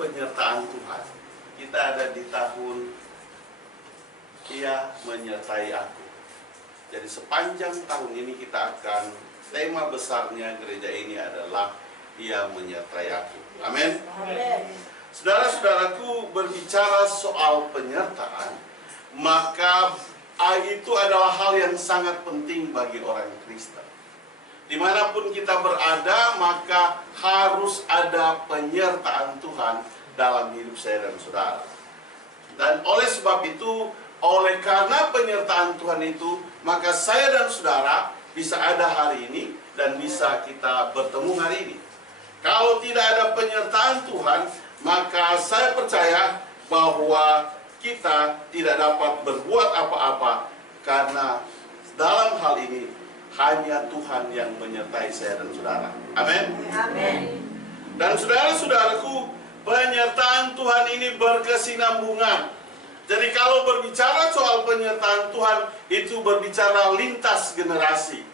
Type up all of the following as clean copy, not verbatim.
penyertaan Tuhan. Kita ada di tahun Ia menyertai aku. Jadi sepanjang tahun ini kita akan, tema besarnya gereja ini adalah Ia menyertai aku. Amin. Saudara-saudaraku, berbicara soal penyertaan, maka itu adalah hal yang sangat penting bagi orang Kristen. Dimanapun kita berada, maka harus ada penyertaan Tuhan dalam hidup saya dan saudara. Dan oleh sebab itu, oleh karena penyertaan Tuhan itu, maka saya dan saudara bisa ada hari ini dan bisa kita bertemu hari ini. Kalau tidak ada penyertaan Tuhan, maka saya percaya bahwa kita tidak dapat berbuat apa-apa, karena dalam hal ini hanya Tuhan yang menyertai saya dan saudara. Amin. Amin. Dan saudara-saudaraku, penyertaan Tuhan ini berkesinambungan. Jadi kalau berbicara soal penyertaan Tuhan, itu berbicara lintas generasi.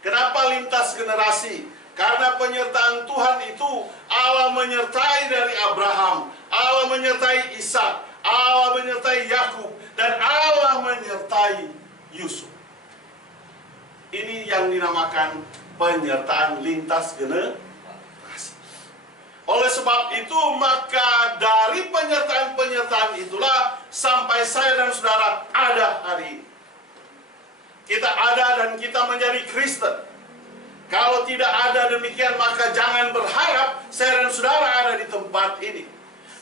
Kenapa lintas generasi? Karena penyertaan Tuhan itu, Allah menyertai dari Abraham, Allah menyertai Ishak, Allah menyertai Yakub, dan Allah menyertai Yusuf. Ini yang dinamakan penyertaan lintas generasi. Oleh sebab itu, maka dari penyertaan-penyertaan itulah sampai saya dan saudara ada hari ini. Kita ada dan kita menjadi Kristen. Kalau tidak ada demikian, maka jangan berharap saya dan saudara ada di tempat ini.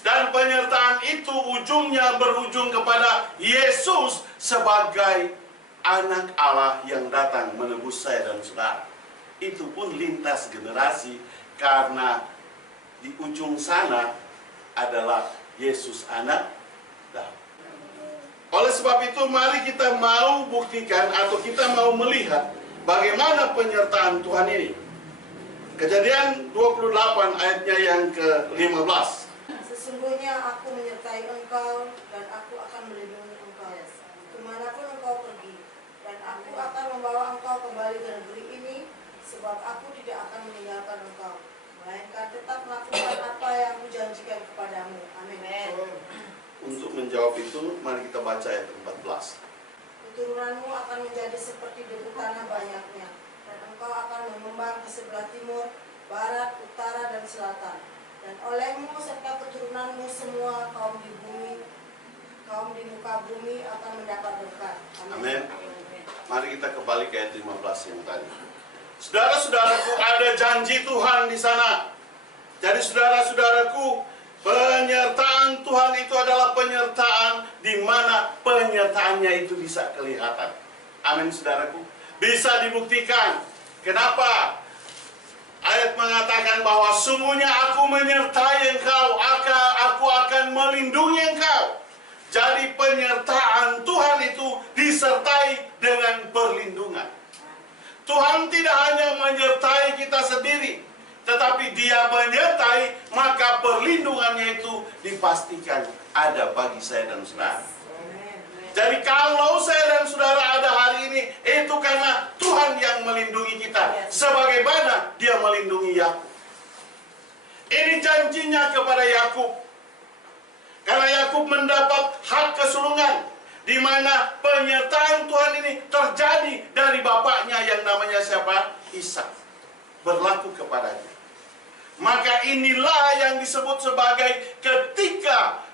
Dan penyertaan itu ujungnya berujung kepada Yesus sebagai anak Allah yang datang menebus saya dan saudara. Itu pun lintas generasi, karena di ujung sana adalah Yesus anak Daud. Oleh sebab itu, mari kita mau buktikan atau kita mau melihat bagaimana penyertaan Tuhan ini. Kejadian 28 ayatnya yang ke-15. Sesungguhnya aku menyertai engkau dan aku akan melindungi engkau kemanapun engkau pergi, dan aku akan membawa engkau kembali ke negeri ini, sebab aku tidak akan meninggalkan engkau, melainkan tetap melakukan apa yang kujanjikan kepadamu. Amin. Untuk menjawab itu, mari kita baca ayat 14. Keturunanmu akan menjadi seperti debu tanah banyaknya, dan engkau akan mengembang ke sebelah timur, barat, utara, dan selatan. Dan olehmu serta keturunanmu semua kaum di muka bumi akan mendapat berkat. Amin. Mari kita kembali ke ayat 15 yang tadi. Saudara-saudaraku, ada janji Tuhan di sana. Jadi saudara-saudaraku, penyertaan Tuhan itu adalah penyertaan di mana penyertaannya itu bisa kelihatan. Amin, saudaraku. Bisa dibuktikan. Kenapa? Ayat mengatakan bahwa sungguhnya aku menyertai engkau, aku akan melindungi engkau. Jadi penyertaan Tuhan itu disertai dengan perlindungan. Tuhan tidak hanya menyertai kita sendiri, tetapi Dia menyertai, maka perlindungannya itu dipastikan ada bagi saya dan saudara. Jadi kalau saya dan saudara ada hari ini, itu karena Tuhan yang melindungi kita, sebagaimana Dia melindungi Yakub. Ini janjinya kepada Yakub, karena Yakub mendapat hak kesulungan, di mana penyertaan Tuhan ini terjadi dari bapaknya yang namanya siapa? Ishak, berlaku kepadanya. Maka inilah yang disebut sebagai ketika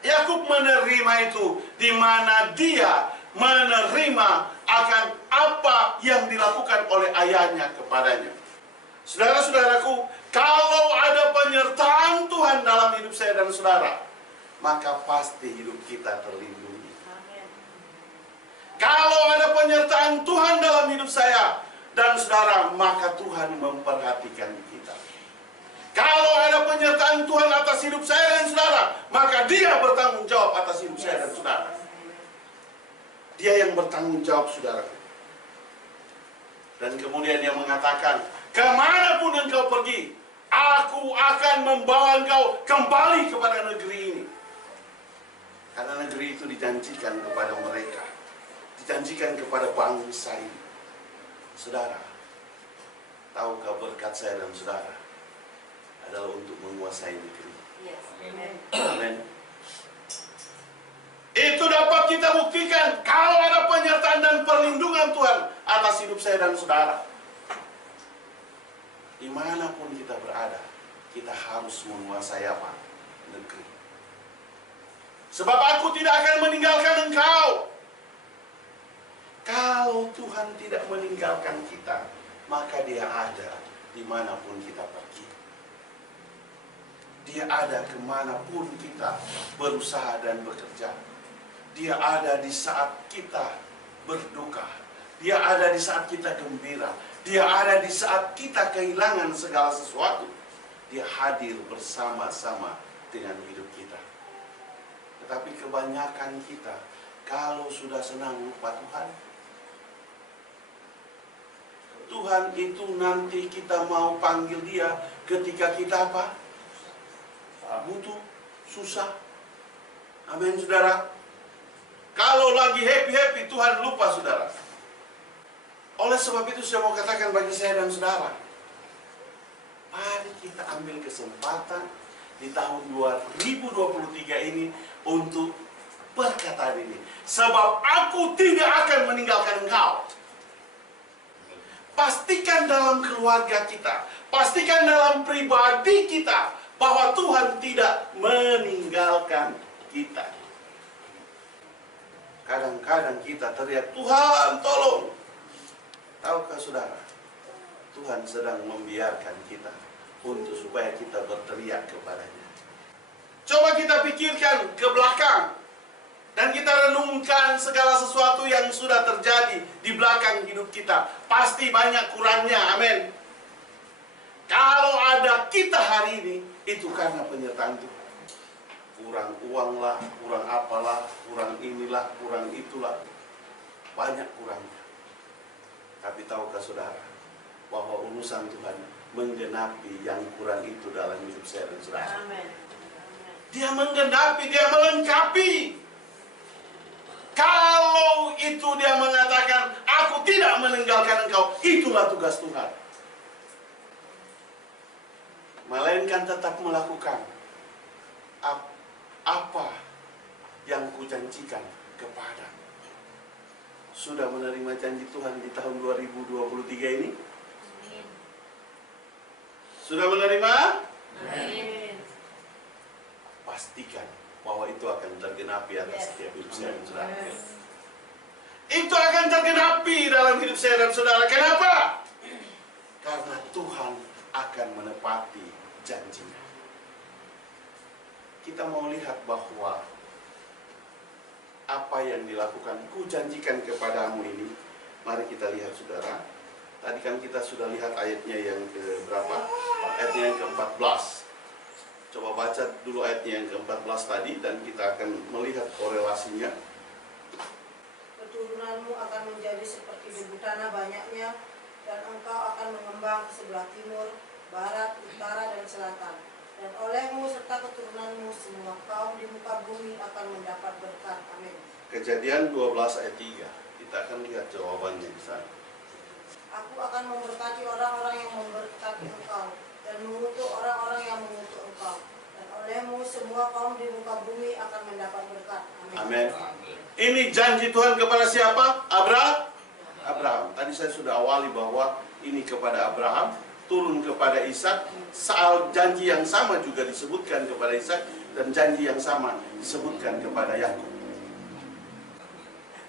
Yakub menerima itu, di mana dia menerima akan apa yang dilakukan oleh ayahnya kepadanya. Saudara-saudaraku, kalau ada penyertaan Tuhan dalam hidup saya dan saudara, maka pasti hidup kita terlindungi. Kalau ada penyertaan Tuhan dalam hidup saya dan saudara, maka Tuhan memperhatikan kita. Kalau ada penyertaan Tuhan atas hidup saya dan saudara, maka Dia bertanggung jawab atas hidup saya dan saudara. Dia yang bertanggung jawab, saudara. Dan kemudian Dia mengatakan, kemanapun engkau pergi, aku akan membawa engkau kembali kepada negeri ini. Karena negeri itu dijanjikan kepada mereka, dijanjikan kepada bangsa ini. Saudara, tahukah berkat saya dan saudara adalah untuk menguasai negeri. Yes. Amin. Itu dapat kita buktikan kalau ada penyertaan dan perlindungan Tuhan atas hidup saya dan saudara. Dimanapun kita berada, kita harus menguasai apa? Negeri. Sebab aku tidak akan meninggalkan engkau. Kalau Tuhan tidak meninggalkan kita, maka Dia ada dimanapun kita pergi. Dia ada kemanapun kita berusaha dan bekerja. Dia ada di saat kita berduka. Dia ada di saat kita gembira. Dia ada di saat kita kehilangan segala sesuatu. Dia hadir bersama-sama dengan hidup kita. Tetapi kebanyakan kita, kalau sudah senang lupa Tuhan, Tuhan itu nanti kita mau panggil Dia ketika kita apa? Butuh, susah. Amin, saudara. Kalau lagi happy-happy, Tuhan lupa, saudara. Oleh sebab itu saya mau katakan bagi saya dan saudara, mari kita ambil kesempatan di tahun 2023 ini untuk perkataan ini. Sebab aku tidak akan meninggalkan engkau. Pastikan dalam keluarga kita, pastikan dalam pribadi kita, bahwa Tuhan tidak meninggalkan kita. Kadang-kadang kita teriak, Tuhan tolong. Tahukah saudara, Tuhan sedang membiarkan kita untuk supaya kita berteriak kepadanya. Coba kita pikirkan ke belakang dan kita renungkan segala sesuatu yang sudah terjadi di belakang hidup kita. Pasti banyak kurangnya, amin. Kalau ada kita hari ini, itu karena penyertaan Tuhan. Kurang uang lah, kurang apalah, kurang inilah, kurang itulah. Banyak kurangnya. Tapi tahukah saudara, bahwa urusan Tuhan menggenapi yang kurang itu dalam hidup saya dan saudara. Amin. Dia menggenapi, Dia melengkapi. Kalau itu Dia mengatakan, aku tidak meninggalkan engkau, itulah tugas Tuhan. Melainkan tetap melakukan apa yang kujanjikan kepadamu. Sudah menerima janji Tuhan di tahun 2023 ini? Amin. Sudah menerima? Amin. Pastikan bahwa itu akan tergenapi atas setiap hidup saya dan saudara. Yes. Itu akan tergenapi dalam hidup saya dan saudara. Kenapa? Karena Tuhan akan menepati janjinya. Kita mau lihat bahwa apa yang dilakukan, ku janjikan kepadamu ini. Mari kita lihat saudara. Tadi kan kita sudah lihat ayatnya yang ke berapa? Ayatnya yang ke-14. Coba baca dulu ayatnya yang ke-14 tadi dan kita akan melihat korelasinya. Keturunanmu akan menjadi seperti debu tanah banyaknya, dan engkau akan mengembang ke sebelah timur, barat, utara, dan selatan. Dan olehmu serta keturunanmu semua kaum di muka bumi akan mendapat berkat. Amin. Kejadian 12 ayat 3. Kita akan lihat jawabannya di sana. Aku akan memberkati orang-orang yang memberkati engkau, dan mengutuk orang-orang yang mengutuk engkau. Dan olehmu semua kaum di muka bumi akan mendapat berkat. Amin. Amin. Ini janji Tuhan kepada siapa? Abraham. Tadi saya sudah awali bahwa ini kepada Abraham, turun kepada Ishak. Soal janji yang sama juga disebutkan kepada Ishak, dan janji yang sama disebutkan kepada Yakub.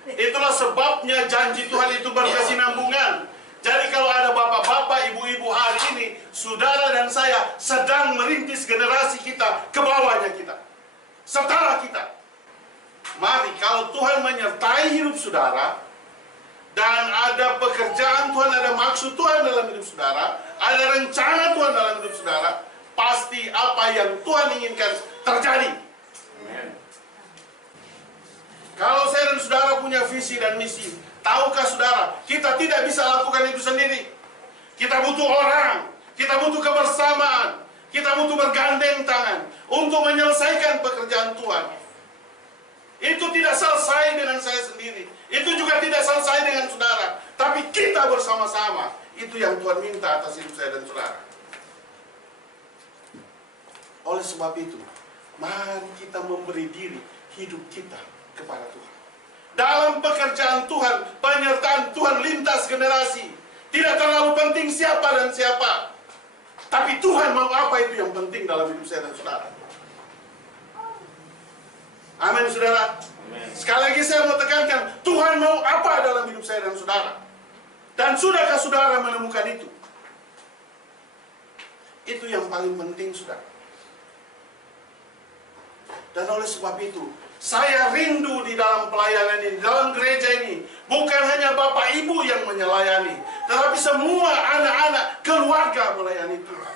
Itulah sebabnya janji Tuhan itu berkesinambungan. Jadi kalau ada bapak-bapak, ibu-ibu hari ini, saudara dan saya sedang merintis generasi kita ke bawahnya kita, setara kita. Mari, kalau Tuhan menyertai hidup saudara, dan ada pekerjaan Tuhan, ada maksud Tuhan dalam hidup saudara, ada rencana Tuhan dalam hidup saudara, pasti apa yang Tuhan inginkan terjadi. Amen. Kalau saya dan saudara punya visi dan misi, tahukah saudara, kita tidak bisa lakukan itu sendiri. Kita butuh orang, kita butuh kebersamaan, kita butuh bergandeng tangan untuk menyelesaikan pekerjaan Tuhan. Itu tidak selesai dengan saya sendiri. Itu juga tidak selesai dengan saudara. Tapi kita bersama-sama. Itu yang Tuhan minta atas hidup saya dan saudara. Oleh sebab itu, mari kita memberi diri hidup kita kepada Tuhan. Dalam pekerjaan Tuhan, penyertaan Tuhan lintas generasi. Tidak terlalu penting siapa dan siapa. Tapi Tuhan mau apa, itu yang penting dalam hidup saya dan saudara. Amin, saudara. Amen. Sekali lagi saya mau tekankan, Tuhan mau apa dalam hidup saya dan saudara. Dan sudahkah saudara menemukan itu? Itu yang paling penting, saudara. Dan oleh sebab itu, saya rindu di dalam pelayanan ini, dalam gereja ini, bukan hanya Bapak Ibu yang melayani, tetapi semua anak-anak keluarga melayani Tuhan.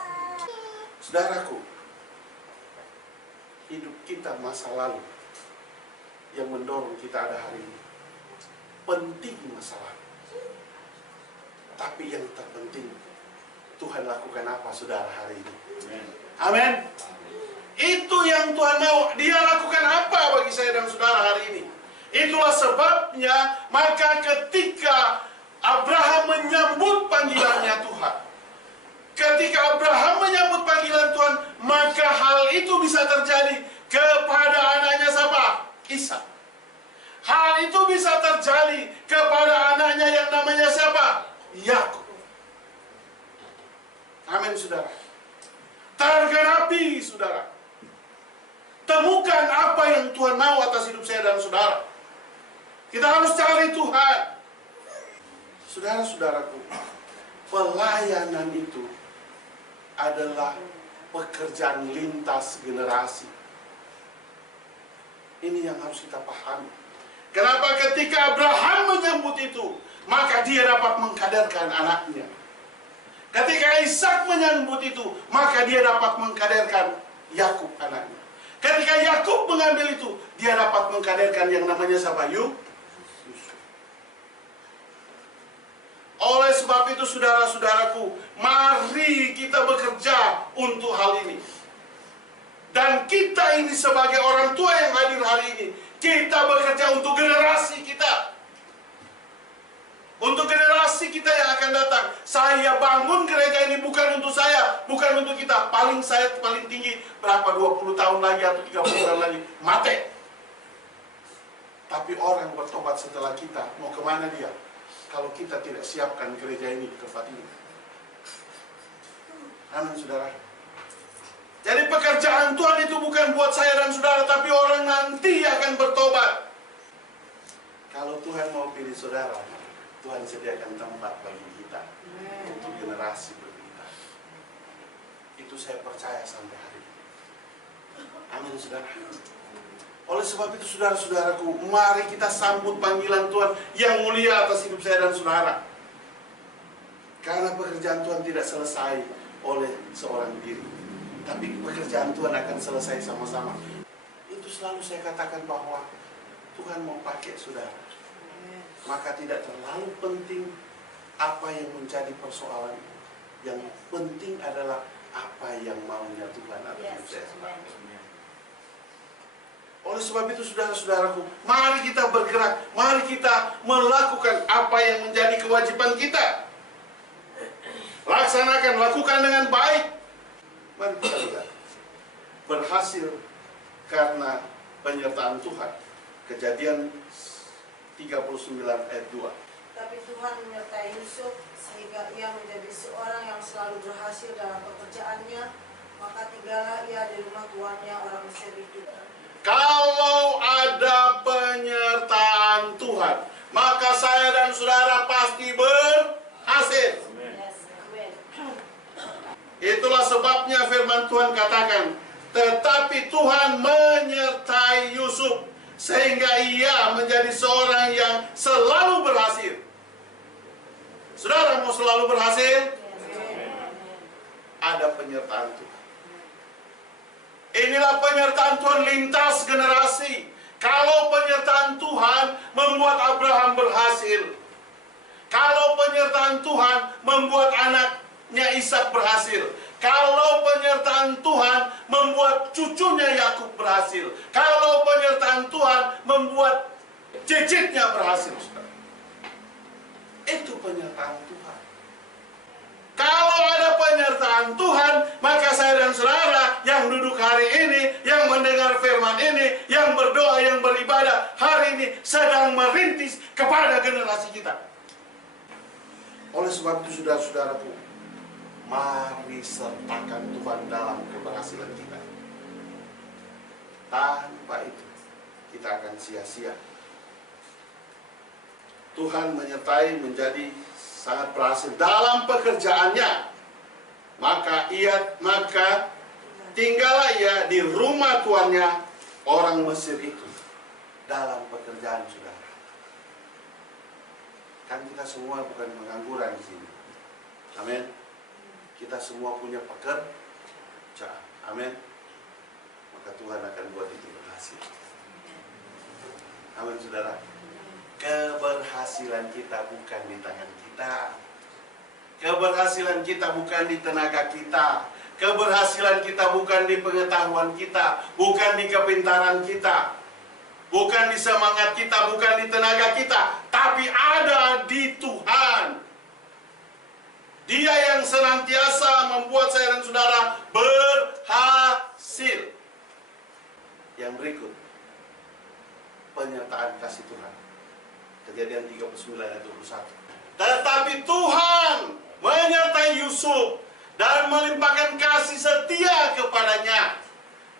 Saudaraku, hidup kita masa lalu yang mendorong kita ada hari ini. Penting masa lalu. Tapi yang terpenting, Tuhan lakukan apa saudara hari ini. Amin. Itu yang Tuhan mau. Dia lakukan apa bagi saya dan saudara hari ini. Itulah sebabnya, maka ketika Abraham menyambut panggilannya Tuhan, ketika Abraham menyambut panggilan Tuhan, maka hal itu bisa terjadi kepada anaknya siapa? Ishak. Hal itu bisa terjadi kepada anaknya yang namanya siapa? Yakub. Amin, saudara. Tergenapi, saudara. Temukan apa yang Tuhan mau atas hidup saya dan saudara. Kita harus cari Tuhan. Saudara-saudaraku, pelayanan itu adalah pekerjaan lintas generasi. Ini yang harus kita pahami. Kenapa ketika Abraham menyambut itu, maka dia dapat mengkaderkan anaknya. Ketika Ishak menyambut itu, maka dia dapat mengkaderkan Yakub anaknya. Ketika Yakub mengambil itu, dia dapat mengkaderkan yang namanya siapa? Yusuf. Oleh sebab itu, saudara-saudaraku, mari kita bekerja untuk hal ini. Dan kita ini sebagai orang tua yang hadir hari ini, kita bekerja untuk generasi kita. Untuk generasi kita yang akan datang. Saya bangun gereja ini bukan untuk saya, bukan untuk kita. Paling tinggi berapa, 20 tahun lagi atau 30 tahun lagi mati. Tapi orang bertobat setelah kita, mau kemana dia? Kalau kita tidak siapkan gereja ini di tempat ini. Amin, saudara. Jadi pekerjaan Tuhan itu bukan buat saya dan saudara, tapi orang nanti akan bertobat. Kalau Tuhan mau pilih saudara, Tuhan sediakan tempat bagi kita untuk generasi berikutnya. Itu saya percaya sampai hari ini. Amin, saudara. Oleh sebab itu, saudara-saudaraku, mari kita sambut panggilan Tuhan yang mulia atas hidup saya dan saudara. Karena pekerjaan Tuhan tidak selesai oleh seorang diri, tapi pekerjaan Tuhan akan selesai sama-sama. Itu selalu saya katakan bahwa Tuhan mau pakai saudara. Maka tidak terlalu penting apa yang menjadi persoalan. Yang penting adalah apa yang maunya Tuhan atas hidup saya. Oleh sebab itu, saudara-saudaraku, mari kita bergerak, mari kita melakukan apa yang menjadi kewajiban kita. Laksanakan, lakukan dengan baik. Mari kita lihat. Berhasil karena penyertaan Tuhan. Kejadian 39 ayat 2. Tapi Tuhan menyertai Yusuf sehingga ia menjadi seorang yang selalu berhasil dalam pekerjaannya. Maka tinggallah ia di rumah tuannya orang Mesir itu. Kalau ada penyertaan Tuhan, maka saya dan saudara pasti berhasil. Itulah sebabnya firman Tuhan katakan, tetapi Tuhan menyertai Yusuf sehingga ia menjadi seorang yang selalu berhasil. Saudara mau selalu berhasil? Ada penyertaan Tuhan. Inilah penyertaan Tuhan lintas generasi. Kalau penyertaan Tuhan membuat Abraham berhasil, kalau penyertaan Tuhan membuat anaknya Ishak berhasil, kalau penyertaan Tuhan membuat cucunya Yakub berhasil, kalau penyertaan Tuhan membuat cicitnya berhasil, itu penyertaan Tuhan. Kalau ada penyertaan Tuhan, maka saya dan saudara yang duduk hari ini, yang berdoa, yang beribadah hari ini sedang merintis kepada generasi kita. Oleh sebab itu saudara-saudaraku, mari sertakan Tuhan dalam keberhasilan kita. Tanpa itu kita akan sia-sia. Tuhan menyertai menjadi sangat berhasil dalam pekerjaannya. Maka tinggallah ia di rumah tuannya, orang Mesir itu, dalam pekerjaan saudara. Kan kita semua bukan pengangguran di sini. Amin. Kita semua punya pekerjaan. Amin. Maka Tuhan akan buat itu berhasil. Amin saudara. Keberhasilan kita bukan di tangan kita. Keberhasilan kita bukan di tenaga kita. Keberhasilan kita bukan di pengetahuan kita, bukan di kepintaran kita, bukan di semangat kita, bukan di tenaga kita, tapi ada di Tuhan. Dia yang senantiasa membuat saya dan saudara berhasil. Yang berikut, penyertaan kasih Tuhan. Kejadian 39 ayat 21. Tetapi Tuhan menyertai Yusuf dan melimpahkan kasih setia kepadanya,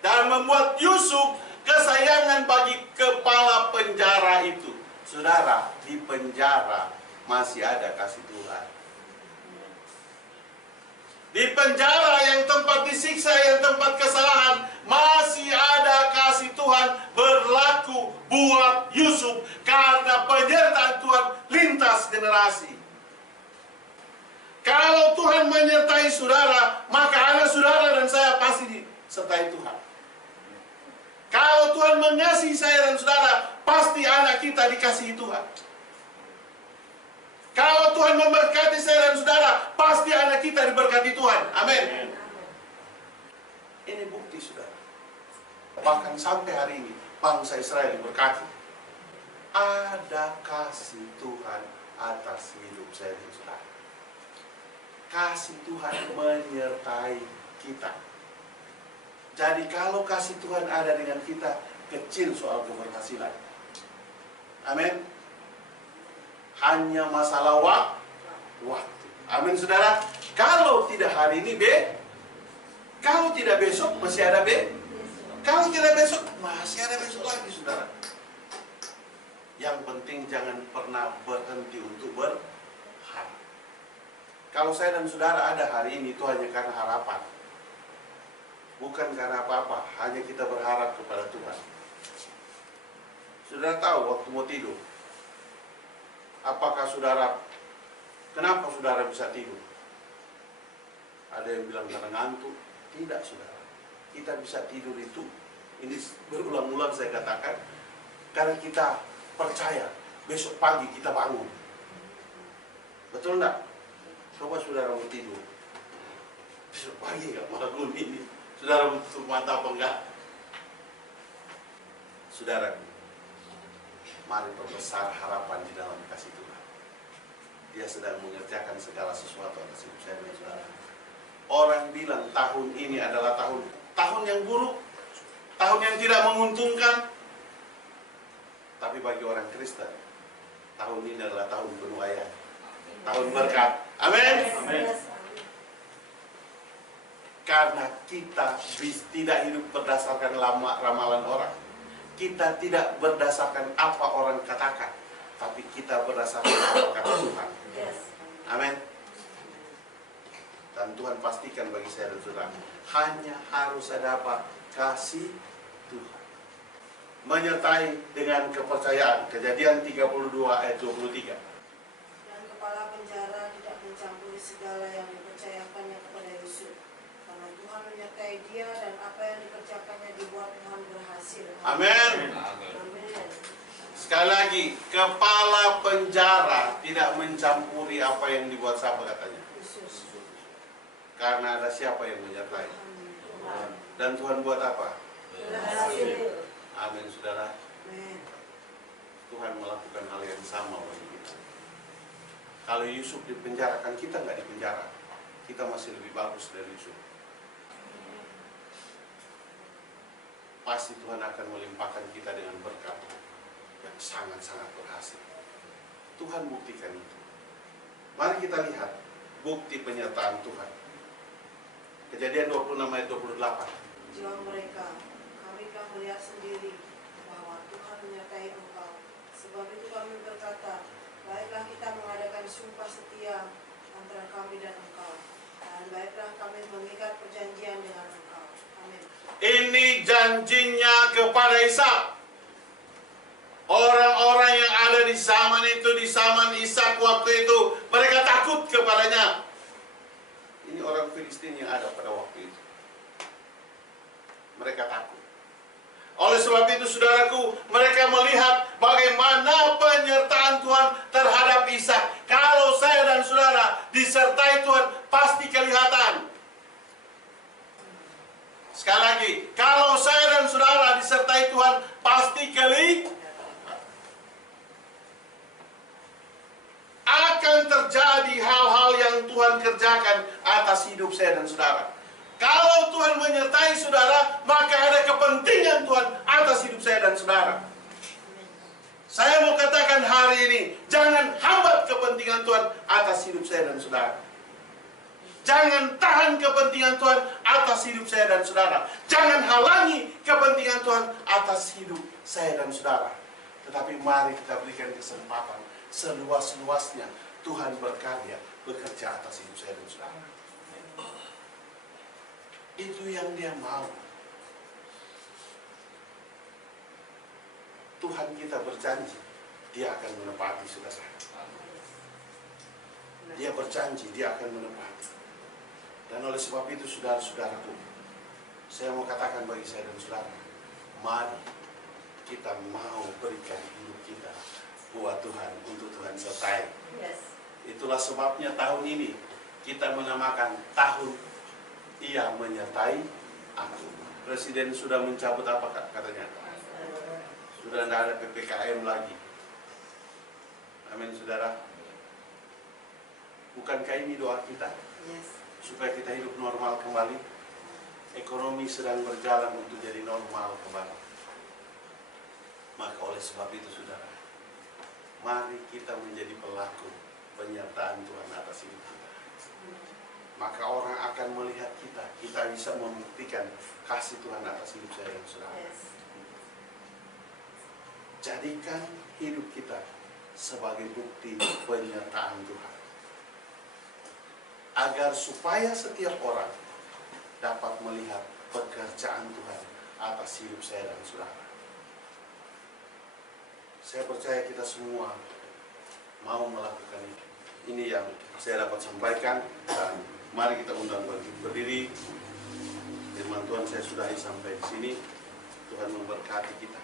dan membuat Yusuf kesayangan bagi kepala penjara itu. Saudara, di penjara masih ada kasih Tuhan. Di penjara yang tempat disiksa, yang tempat kesalahan, masih ada kasih Tuhan berlaku buat Yusuf karena penyertaan Tuhan lintas generasi. Kalau Tuhan menyertai saudara, maka anak saudara dan saya pasti disertai Tuhan. Kalau Tuhan mengasihi saya dan saudara, pasti anak kita dikasihi Tuhan. Kalau Tuhan memberkati saya dan saudara, pasti anak kita diberkati Tuhan. Amin. Ini bukti saudara. Bahkan sampai hari ini, bangsa Israel diberkati. Ada kasih Tuhan atas hidup saya dan saudara. Kasih Tuhan menyertai kita. Jadi kalau kasih Tuhan ada dengan kita, kecil soal keberhasilan. Amin. Hanya masalah waktu. Amin saudara. Kalau tidak hari ini kalau tidak besok masih ada kalau tidak besok masih ada besok lagi saudara. Yang penting jangan pernah berhenti untuk berharap. Kalau saya dan saudara ada hari ini itu hanya karena harapan. Bukan karena apa-apa, hanya kita berharap kepada Tuhan. Saudara tahu waktu mau tidur, kenapa saudara bisa tidur? Ada yang bilang karena ngantuk. Tidak saudara. Kita bisa tidur itu, ini berulang-ulang saya katakan, karena kita percaya besok pagi kita bangun. Betul enggak? Coba saudara mau tidur, besok pagi enggak bangun ini. Saudara tutup mata apa enggak? Saudara, mari perbesar harapan di dalam kasih Tuhan. Dia sedang mengerjakan segala sesuatu atas hidup saya dan saudara. Orang bilang tahun ini adalah tahun yang buruk, tahun yang tidak menguntungkan. Tapi bagi orang Kristen, tahun ini adalah tahun penuh ayat, tahun berkat. Amin. Amin. Karena kita tidak hidup berdasarkan ramalan orang. Kita tidak berdasarkan apa orang katakan, tapi kita berdasarkan apa kata Tuhan. Amin. Dan Tuhan pastikan bagi saya dan saudara, hanya harus ada apa? Kasih Tuhan. Menyertai dengan kepercayaan. Kejadian 32 ayat 23. Dan kepala penjara tidak mencampuri segala yang dipercayakannya kepada Yusuf, karena Tuhan menyertai dia dan apa yang dikerjakannya dibuat Tuhan berhasil. Amin. Amin. Sekali lagi, kepala penjara tidak mencampuri apa yang dibuat siapa katanya. Yesus. Karena ada siapa yang menyertai. Dan Tuhan buat apa? Berhasil. Amin saudara. Amin. Tuhan melakukan hal yang sama bagi kita. Kalau Yusuf dipenjarakan, kita nggak dipenjara. Kita masih lebih bagus dari Yusuf. pasti Tuhan akan melimpahkan kita dengan berkat yang sangat-sangat berhasil. Tuhan buktikan itu. Mari kita lihat bukti penyertaan Tuhan. Kejadian 26 ayat 28. Jawab mereka, kami telah melihat sendiri bahwa Tuhan menyertai engkau. Sebab itu kami berkata, baiklah kita mengadakan sumpah setia antara kami dan engkau. Dan baiklah kami mengikat perjanjian dengan engkau. Amin. Ini janjinya kepada Ishak. Orang-orang yang ada di zaman itu, di zaman Ishak waktu itu, mereka takut kepadanya. Ini orang Filistin yang ada pada waktu itu. Mereka takut. Oleh sebab itu saudaraku, mereka melihat bagaimana penyertaan Tuhan terhadap Ishak. Kalau saya dan saudara disertai Tuhan, pasti kelihatan. Sekali lagi, kalau saya dan saudara disertai Tuhan, pasti kelihatan. Akan terjadi hal-hal yang Tuhan kerjakan atas hidup saya dan saudara. Kalau Tuhan menyertai saudara, maka ada kepentingan Tuhan atas hidup saya dan saudara. Saya mau katakan hari ini, jangan hambat kepentingan Tuhan atas hidup saya dan saudara. Jangan tahan kepentingan Tuhan atas hidup saya dan saudara. Jangan halangi kepentingan Tuhan atas hidup saya dan saudara. Tetapi mari kita berikan kesempatan seluas-luasnya Tuhan berkarya, bekerja atas hidup saya dan saudara. Itu yang Dia mau. Tuhan kita berjanji, Dia akan menepati, saudara. Dia berjanji, Dia akan menepati. Dan oleh sebab itu, saudara-saudaraku, saya mau katakan bagi saya dan saudara, mari kita mau berikan hidup kita buat Tuhan, untuk Tuhan sertai. Yes. Itulah sebabnya tahun ini kita menamakan tahun Ia menyertai aku. Presiden sudah mencabut apa katanya? Sudah tidak ada PPKM lagi. Amin, saudara. Bukankah ini doa kita? Yes. Supaya kita hidup normal kembali. Ekonomi sedang berjalan untuk jadi normal kembali. Maka oleh sebab itu, saudara, mari kita menjadi pelaku penyertaan Tuhan atas hidup kita. Maka orang akan melihat kita. Kita bisa membuktikan kasih Tuhan atas hidup saya dan saudara. Yes. Jadikan hidup kita sebagai bukti penyertaan Tuhan. Agar supaya setiap orang dapat melihat pekerjaan Tuhan atas hidup saya dan saudara. Saya percaya kita semua mau melakukan itu. Ini yang saya dapat sampaikan, dan mari kita undang berdiri. Firman Tuhan saya sudahi sampai di sini. Tuhan memberkati kita.